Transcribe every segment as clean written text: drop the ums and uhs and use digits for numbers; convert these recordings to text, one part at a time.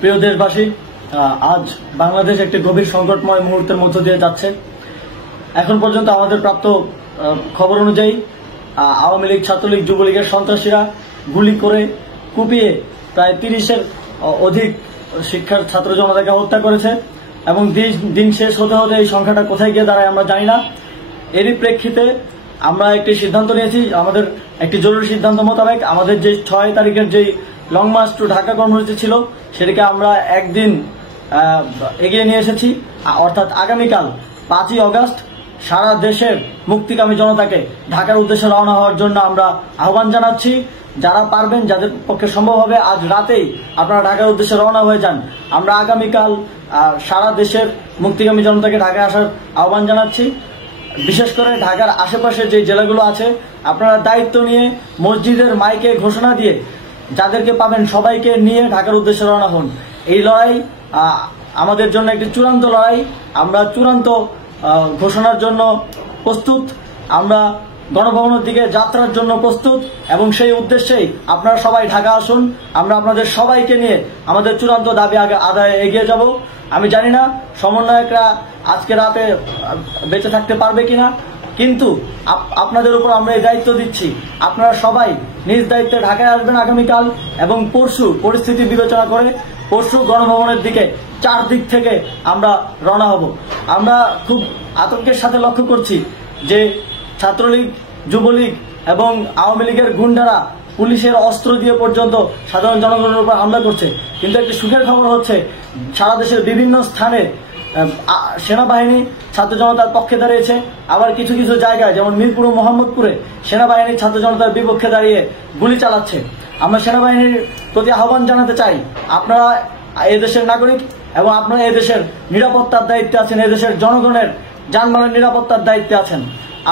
প্রিয় দেশবাসী, আজ বাংলাদেশ একটি গভীর সংকটময় মুহূর্তের মধ্য দিয়ে যাচ্ছে। এখন পর্যন্ত আমাদের প্রাপ্ত খবর অনুযায়ী আওয়ামী লীগ, ছাত্রলীগ, যুবলীগের সন্ত্রাসীরা গুলি করে কুপিয়ে প্রায় 30-এর অধিক শিক্ষার ছাত্র জনতাকে হত্যা করেছে এবং দিন শেষ হতে হতে এই সংখ্যাটা কোথায় গিয়ে দাঁড়ায় আমরা জানি না। এরই প্রেক্ষিতে আমরা একটি সিদ্ধান্ত নিয়েছি, আমাদের একটি জরুরি সিদ্ধান্ত মোতাবেক আমাদের যে 6 তারিখের যে লং মার্চ টু ঢাকা কর্মসূচি ছিল সেটিকে আমরা একদিন এগিয়ে নিয়ে এসেছি। অর্থাৎ আগামীকাল 5ই অগস্ট সারা দেশের মুক্তিকামী জনতাকে ঢাকার উদ্দেশ্যে রওনা হওয়ার জন্য আমরা আহ্বান জানাচ্ছি। যারা পারবেন, যাদের পক্ষে সম্ভব হবে, আজ রাতেই আপনারা ঢাকার উদ্দেশ্যে রওনা হয়ে যান। আমরা আগামীকাল সারা দেশের মুক্তিকামী জনতাকে ঢাকায় আসার আহ্বান জানাচ্ছি। বিশেষ করে ঢাকার আশেপাশে যে জেলাগুলো আছে, আপনারা দায়িত্ব নিয়ে মসজিদের মাইকে ঘোষণা দিয়ে যাদেরকে পাবেন সবাইকে নিয়ে ঢাকার উদ্দেশ্যে রওনা হন। এই লড়াই আমাদের জন্য একটি চূড়ান্ত লড়াই। আমরা চূড়ান্ত ঘোষণার জন্য প্রস্তুত, আমরা গণভবনের দিকে যাত্রার জন্য প্রস্তুত এবং সেই উদ্দেশ্যেই আপনারা সবাই ঢাকা আসুন। আমরা আপনাদের সবাইকে নিয়ে আমাদের চূড়ান্ত দাবি আদায়ে এগিয়ে যাব। আমি জানি না সমন্বয়করা আজকে রাতে বেঁচে থাকতে পারবে কিনা, কিন্তু আপনাদের উপর আমরা এই দায়িত্ব দিচ্ছি। আপনারা সবাই নিজ দায়িত্বে ঢাকায় আসবেন আগামীকাল এবং পরশু পরিস্থিতি বিবেচনা করে পরশু গণভবনের দিকে 4 দিক থেকে আমরা রওনা হব। আমরা খুব আতঙ্কের সাথে লক্ষ্য করছি যে ছাত্রলীগ, যুবলীগ এবং আওয়ামী লীগের গুন্ডারা পুলিশের অস্ত্র দিয়ে পর্যন্ত সাধারণ জনগণের উপর হামলা করছে। কিন্তু একটি সুখের খবর হচ্ছে, সারা দেশের বিভিন্ন স্থানে সেনাবাহিনী ছাত্র জনতার পক্ষে দাঁড়িয়েছে। আবার কিছু কিছু জায়গায় যেমন মিরপুর ও মোহাম্মদপুরে সেনাবাহিনী ছাত্র জনতার বিপক্ষে দাঁড়িয়ে গুলি চালাচ্ছে। আমরা সেনাবাহিনীর প্রতি আহ্বান জানাতে চাই, আপনারা এদেশের নাগরিক এবং আপনারা এদেশের নিরাপত্তার দায়িত্বে আছেন, এদেশের জনগণের যানবাহনের নিরাপত্তার দায়িত্বে আছেন।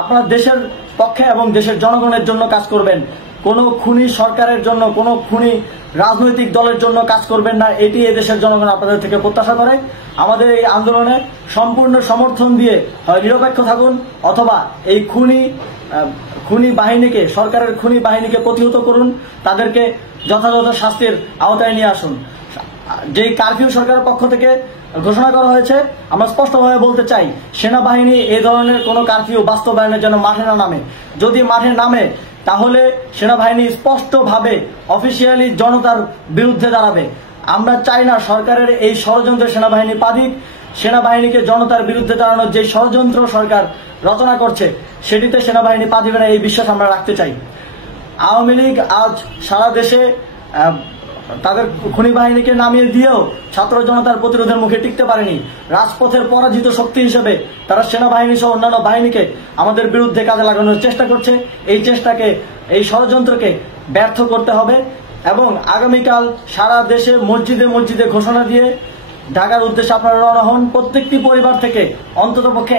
আপনারা দেশের পক্ষে এবং দেশের জনগণের জন্য কাজ করবেন। কোনো খুনি সরকারের জন্য, কোনো খুনি রাজনৈতিক দলের জন্য কাজ করবেন না। এটি এদেশের জনগণ আপনাদের থেকে প্রত্যাশা করে। আমাদের এই আন্দোলনে সম্পূর্ণ সমর্থন দিয়ে হয় নিরপেক্ষ থাকুন, অথবা এই খুনি বাহিনীকে, সরকারের খুনি বাহিনীকে প্রতিহত করুন, তাদেরকে যথাযথ শাস্তির আওতায় নিয়ে আসুন। যেই কারফিউ সরকারের পক্ষ থেকে ঘোষণা করা হয়েছে, আমরা স্পষ্টভাবে বলতে চাই, সেনাবাহিনী এই ধরনের কোনো কারফিউ বাস্তবায়নের জন্য মাঠে না নামে। যদি মাঠে নামে তাহলে সেনাবাহিনী স্পষ্টভাবে অফিসিয়ালি জনতার বিরুদ্ধে দাঁড়াবে। আমরা চাই না সরকারের এই ষড়যন্ত্রে সেনাবাহিনী পা দিক। সেনাবাহিনীকে জনতার বিরুদ্ধে দাঁড়ানোর যে ষড়যন্ত্র সরকার রচনা করছে সেটিতে সেনাবাহিনী পা দিবে না, এই বিশ্বাস আমরা রাখতে চাই। আওয়ামী লীগ আজ সারা দেশে তাদের খুনি বাহিনীকে নামিয়ে দিয়েও ছাত্র জনতার প্রতিরোধের মুখে টিকতে পারেনি। রাজপথের পরাজিত শক্তি হিসেবে তারা সেনাবাহিনী সহ অন্যান্য বাহিনীকে আমাদের বিরুদ্ধে কাজে লাগানোর চেষ্টা করছে। এই চেষ্টাকে, এই ষড়যন্ত্রকে ব্যর্থ করতে হবে এবং আগামীকাল সারা দেশে মসজিদে মসজিদে ঘোষণা দিয়ে ঢাকার উদ্দেশ্যে আপনারা রওনা হন। প্রত্যেকটি পরিবার থেকে অন্ততপক্ষে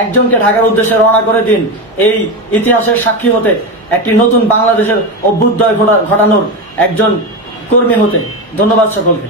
একজনকে ঢাকার উদ্দেশ্যে রওনা করে দিন, এই ইতিহাসের সাক্ষী হতে, একটি নতুন বাংলাদেশের অভ্যুদয় ঘটানোর একজন কর্মী হতে। ধন্যবাদ সকলকে।